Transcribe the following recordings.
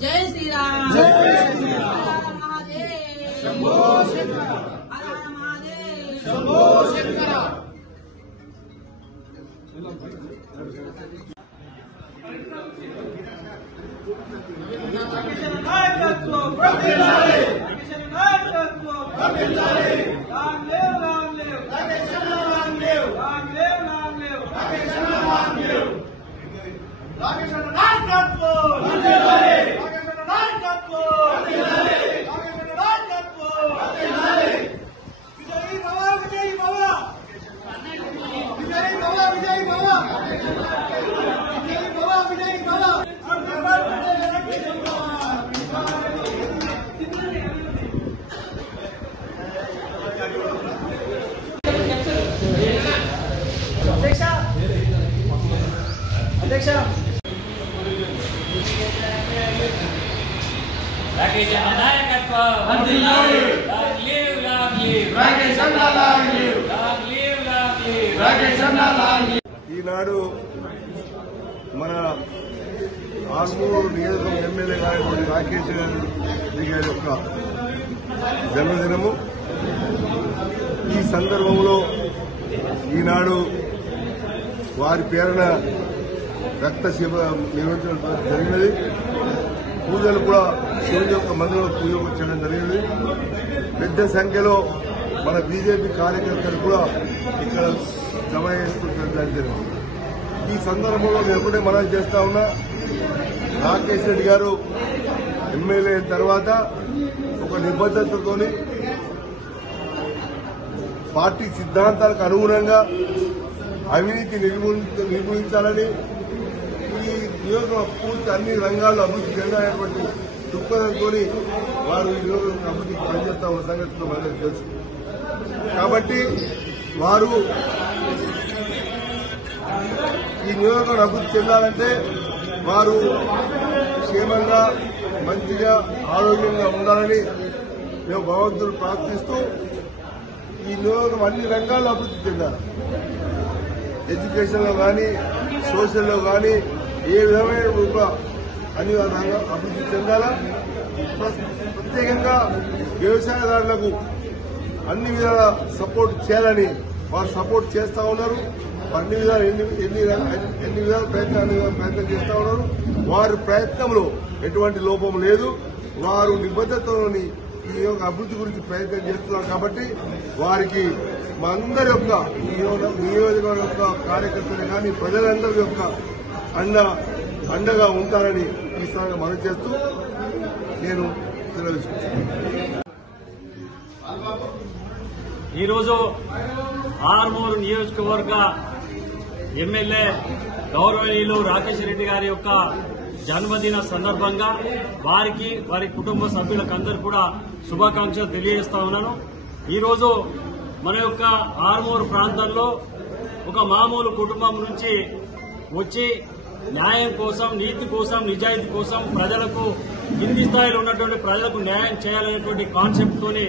जय श्री राम। जय श्री राम। महादेव शंभो शंकर। हर हर महादेव शंभो शंकर। राकेश नायकत्व వర్ధిల్లాలి రాకేష్ అన్న లాంగ్ లివ్ రాకేష్ అన్న లాంగ్ లివ్. ఈనాడు మన ఆర్మూరు నియోజకవర్గం ఎమ్మెల్యే గారి రాకేష్ గారి యొక్క జన్మదినము. ఈ సందర్భంలో ఈనాడు వారి పేరున రక్త శిబ నిర్వహించడం జరిగినది. పూజలు కూడా శివుని యొక్క మందిరంలో పూజ చేయడం జరిగింది. పెద్ద సంఖ్యలో మన బీజేపీ కార్యకర్తలు కూడా ఇక్కడ జమ చేసుకుంటడం జరిగింది. ఈ సందర్భంలో నేను ఒకటే మనం చేస్తా ఉన్నా, రాకేష్ రెడ్డి గారు ఎమ్మెల్యే అయిన తర్వాత ఒక నిబద్ధతతోని పార్టీ సిద్ధాంతాలకు అనుగుణంగా అవినీతి నిర్మూలించాలని, ఈ నియోజకవర్గం పూర్తి అన్ని రంగాల్లో అభివృద్ధి చెందాలనేటువంటి దృక్పథంతో వారు ఈ నియోజకవర్గం అభివృద్ధికి పనిచేస్తా ఉన్న సంగతిలో మనకు తెలుసు. కాబట్టి వారు ఈ నియోజకవర్గం అభివృద్ధి చెందాలంటే వారు క్షేమంగా మంచిగా ఆరోగ్యంగా ఉండాలని మేము భగవంతుడు ప్రార్థిస్తూ ఈ నియోజకవర్గం అన్ని రంగాల్లో అభివృద్ధి చెందాలి. ఎడ్యుకేషన్లో కానీ, సోషల్లో కానీ ఏ విధమైన అన్ని రంగాలు అభివృద్ధి చెందాలా. ప్రత్యేకంగా వ్యవసాయదారులకు అన్ని విధాల సపోర్ట్ చేయాలని వారు సపోర్ట్ చేస్తా ఉన్నారు. అన్ని విధాలు ఎన్ని విధాల ప్రయత్నం చేస్తా ఉన్నారు. వారి ప్రయత్నంలో ఎటువంటి లోపం లేదు. వారు నిబద్ధతలోని ఈ యొక్క అభివృద్ధి గురించి ప్రయత్నం చేస్తున్నారు. కాబట్టి వారికి మా అందరి యొక్క నియోజకవర్గం యొక్క కార్యకర్తలు కానీ ప్రజలందరి యొక్క అండగా ఉంటారని ఈ సందర్భంగా మనం చేస్తూ నేను తెలియజేస్తున్నాను. ఈరోజు ఆర్మూరు నియోజకవర్గ ఎమ్మెల్యే గౌరవనీయులు రాకేష్ రెడ్డి గారి యొక్క జన్మదిన సందర్భంగా వారికి, వారి కుటుంబ సభ్యులకు అందరూ కూడా శుభాకాంక్షలు తెలియజేస్తా ఉన్నాను. ఈరోజు మన యొక్క ఆర్మూరు ప్రాంతంలో ఒక మామూలు కుటుంబం నుంచి వచ్చి న్యాయం కోసం, నీతి కోసం, నిజాయితీ కోసం ప్రజలకు కింది స్థాయిలో ఉన్నటువంటి ప్రజలకు న్యాయం చేయాలనేటువంటి కాన్సెప్ట్ తోని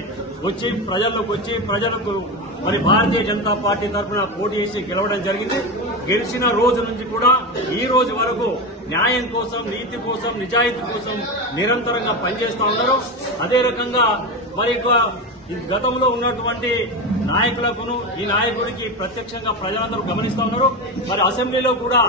వచ్చి ప్రజల్లోకి వచ్చి ప్రజలకు మరి భారతీయ జనతా పార్టీ తరఫున పోటీ చేసి గెలవడం జరిగింది. గెలిచిన రోజు నుంచి కూడా ఈ రోజు వరకు న్యాయం కోసం, నీతి కోసం, నిజాయితీ కోసం నిరంతరంగా పనిచేస్తా ఉన్నారు. అదే రకంగా మరి గతంలో ఉన్నటువంటి నాయకులకును ఈ నాయకుడికి ప్రత్యక్షంగా ప్రజలందరూ గమనిస్తా ఉన్నారు. మరి అసెంబ్లీలో కూడా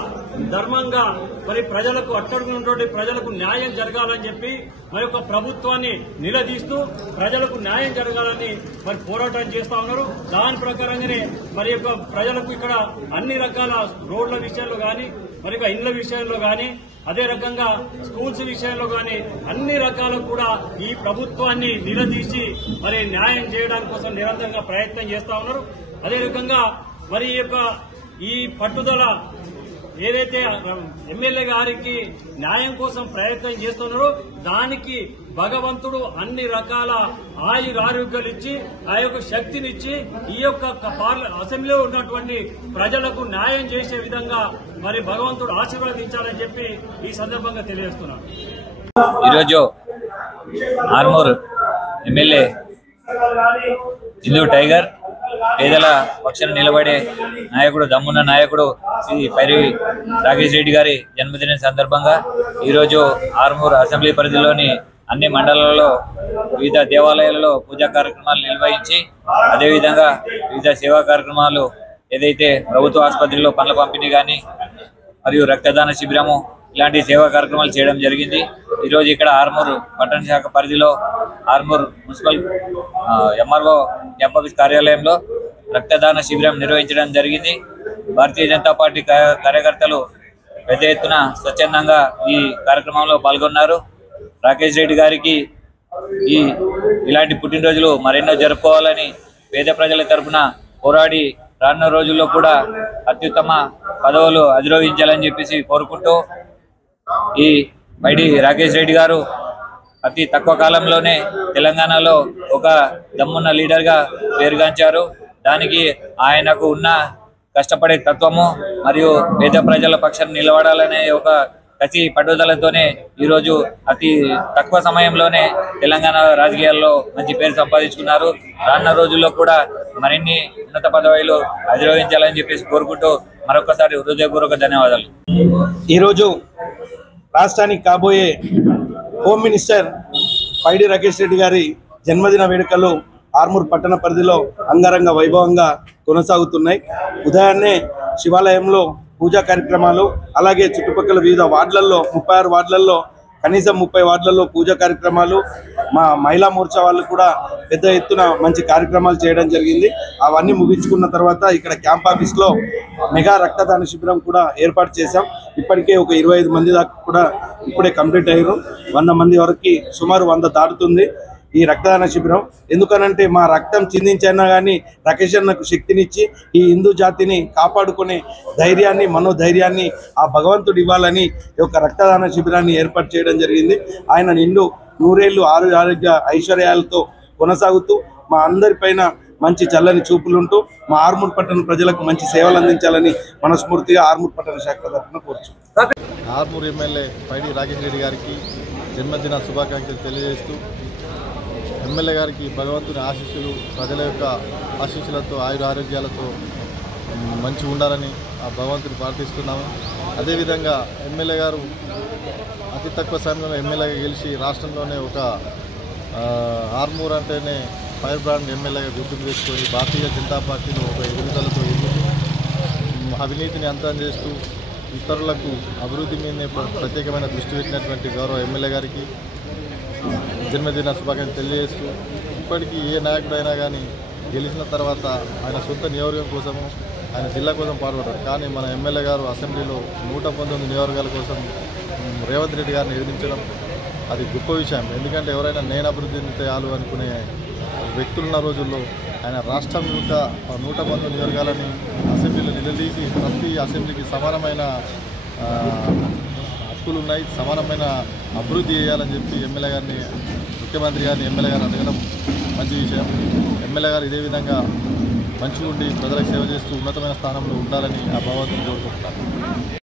ధర్మంగా మరి ప్రజలకు అట్టడుగున్నటువంటి ప్రజలకు న్యాయం జరగాలని చెప్పి మరి యొక్క ప్రభుత్వాన్ని నిలదీస్తూ ప్రజలకు న్యాయం జరగాలని మరి పోరాటం చేస్తా ఉన్నారు. దాని ప్రకారంగానే మరి యొక్క ప్రజలకు ఇక్కడ అన్ని రకాల రోడ్ల విషయంలో గాని, మరి ఇళ్ల విషయంలో గాని, అదే రకంగా స్కూల్స్ విషయంలో గాని అన్ని రకాలకు కూడా ఈ ప్రభుత్వాన్ని నిలదీసి మరి న్యాయం చేయడానికి కోసం నిరంతరంగా ప్రయత్నం చేస్తా ఉన్నారు. అదే రకంగా మరి ఈ పట్టుదల ఏదైతే ఎమ్మెల్యే గారికి న్యాయం కోసం ప్రయత్నం చేస్తున్నారో దానికి భగవంతుడు అన్ని రకాల ఆయురారోగ్యాలు ఇచ్చి ఆ యొక్క శక్తినిచ్చి ఈ యొక్క అసెంబ్లీలో ఉన్నటువంటి ప్రజలకు న్యాయం చేసే విధంగా మరి భగవంతుడు ఆశీర్వదించాలని చెప్పి ఈ సందర్భంగా తెలియజేస్తున్నాను. ఈరోజు ఆర్మూర్ ఎమ్మెల్యే హిందూ టైగర్ పేదల పక్షాన నిలబడే నాయకుడు, దమ్మున్న నాయకుడు శ్రీ పైడి రాకేష్ రెడ్డి గారి జన్మదిన సందర్భంగా ఈరోజు ఆర్మూర్ అసెంబ్లీ పరిధిలోని అన్ని మండలాల్లో వివిధ దేవాలయాలలో పూజా కార్యక్రమాలు నిర్వహించి అదేవిధంగా వివిధ సేవా కార్యక్రమాలు ఏదైతే ప్రభుత్వ ఆసుపత్రిలో పనుల పంపిణీ కానీ మరియు రక్తదాన శిబిరము ఇలాంటి సేవా కార్యక్రమాలు చేయడం జరిగింది. ఈరోజు ఇక్కడ ఆర్మూర్ పట్టణ శాఖ పరిధిలో Armoor municipal MRO camp office కార్యాలయంలో రక్తదాన శిబిరం నిర్వహించడం జరిగింది. భారతీయ జనతా పార్టీ కార్యకర్తలు పెద్ద ఎత్తున స్వచ్ఛందంగా ఈ కార్యక్రమంలో పాల్గొన్నారు. రాకేష్ రెడ్డి గారికి ఇలాంటి పుట్టినరోజులు మరెన్నో జరుపుకోవాలని పేద ప్రజల తరఫున పోరాడి రానున్న రోజుల్లో కూడా అత్యుత్తమ పదవులు అధిరోహించాలని చెప్పేసి కోరుకుంటూ ఈ పైడి రాకేష్ రెడ్డి గారు అతి తక్కువ కాలంలోనే తెలంగాణలో ఒక దమ్మున్న లీడర్గా పేరుగాంచారు. దానికి ఆయనకు ఉన్న కష్టపడే తత్వము మరియు పేద ప్రజల పక్షాన నిలబడాలనే ఒక కసి పట్టుదలతోనే ఈరోజు అతి తక్కువ సమయంలోనే తెలంగాణ రాజకీయాల్లో మంచి పేరు సంపాదించుకున్నారు. రానున్న రోజుల్లో కూడా మరిన్ని ఉన్నత పదవులు అధిరోహించాలని చెప్పేసి కోరుకుంటూ మరొకసారి హృదయపూర్వక ధన్యవాదాలు. ఈరోజు రాష్ట్రానికి కాబోయే హోమ్ మినిస్టర్ పైడి రాకేష్ రెడ్డి గారి జన్మదిన వేడుకలు ఆర్మూర్ పట్టణ పరిధిలో అంగరంగ వైభవంగా కొనసాగుతున్నాయి. ఉదయాన్నే శివాలయంలో పూజా కార్యక్రమాలు, అలాగే చుట్టుపక్కల వివిధ వార్డులలో 36 వార్డులలో కనీసం 30 వార్డులలో పూజా కార్యక్రమాలు, మా మహిళా మోర్చా వాళ్ళు కూడా పెద్ద ఎత్తున మంచి కార్యక్రమాలు చేయడం జరిగింది. అవన్నీ ముగించుకున్న తర్వాత ఇక్కడ క్యాంప్ ఆఫీస్లో మెగా రక్తదాన శిబిరం కూడా ఏర్పాటు చేశాం. ఇప్పటికే ఒక 25 మంది దాకా కూడా ఇప్పుడే కంప్లీట్ అయ్యారు. 100 మంది వరకు సుమారు 100 దాటుతుంది ఈ రక్తదాన శిబిరం. ఎందుకనంటే మా రక్తం చిందించైనా కానీ రాకేష్ అన్నకు శక్తినిచ్చి ఈ హిందూ జాతిని కాపాడుకునే ధైర్యాన్ని, మనోధైర్యాన్ని ఆ భగవంతుడు ఇవ్వాలని ఈ యొక్క రక్తదాన శిబిరాన్ని ఏర్పాటు చేయడం జరిగింది. ఆయన నిండు 100 ఏళ్ళు ఆరోగ్య ఐశ్వర్యాలతో కొనసాగుతూ మా అందరిపైన మంచి చల్లని చూపులుంటూ మా ఆర్మూర్ పట్టణ ప్రజలకు మంచి సేవలు అందించాలని మనస్ఫూర్తిగా ఆర్మూర్ పట్టణ శాఖ తరఫున కోరుచున్నాను. ఆర్మూర్ ఎమ్మెల్యే పైడి రాకేష్ రెడ్డి గారికి జన్మదిన శుభాకాంక్షలు తెలియజేస్తూ ఎమ్మెల్యే గారికి భగవంతుని ఆశీస్సులు, ప్రజల యొక్క ఆశీస్సులతో ఆరోగ్యాలతో మంచి ఉండాలని ఆ భగవంతుని ప్రార్థిస్తున్నాము. అదేవిధంగా ఎమ్మెల్యే గారు అతి తక్కువ సమయంలో ఎమ్మెల్యేగా గెలిచి రాష్ట్రంలోనే ఒక ఆర్మూర్ అంటేనే ఫైర్ బ్రాండ్ ఎమ్మెల్యేగా గుర్తింపు తెచ్చుకొని భారతీయ జనతా పార్టీలో ఒక ఎదుగుదలతో అవినీతిని అంతం చేస్తూ ఇతరులకు అభివృద్ధి మీదనే ప్రత్యేకమైన దృష్టి పెట్టినటువంటి గౌరవ ఎమ్మెల్యే గారికి జన్మదిన శుభాకాంక్షలు తెలియజేస్తూ, ఇప్పటికీ ఏ నాయకుడైనా కానీ గెలిచిన తర్వాత ఆయన సొంత నియోజకవర్గం కోసము, ఆయన జిల్లా కోసం పాల్పడతారు. కానీ మన ఎమ్మెల్యే గారు అసెంబ్లీలో 119 నియోజకవర్గాల కోసం రేవంత్ రెడ్డి గారిని ఎదిరించడం అది గొప్ప విషయం. ఎందుకంటే ఎవరైనా నేను అభివృద్ధి చేయాలి అనుకునే వ్యక్తులున్న రోజుల్లో ఆయన రాష్ట్రం యొక్క 119 నియోజకవర్గాలని అసెంబ్లీలో నిలదీసి ప్రతి అసెంబ్లీకి సమానమైన హక్కులు ఉన్నాయి, సమానమైన అభివృద్ధి చేయాలని చెప్పి ఎమ్మెల్యే గారిని, ముఖ్యమంత్రి గారిని ఎమ్మెల్యే గారిని అడగడం మంచి విషయం. ఎమ్మెల్యే గారు ఇదే విధంగా మంచిగా ఉండి ప్రజలకు సేవ చేస్తూ ఉన్నతమైన స్థానంలో ఉండాలని ఆ భగవంతుని కోరుకుంటున్నాను.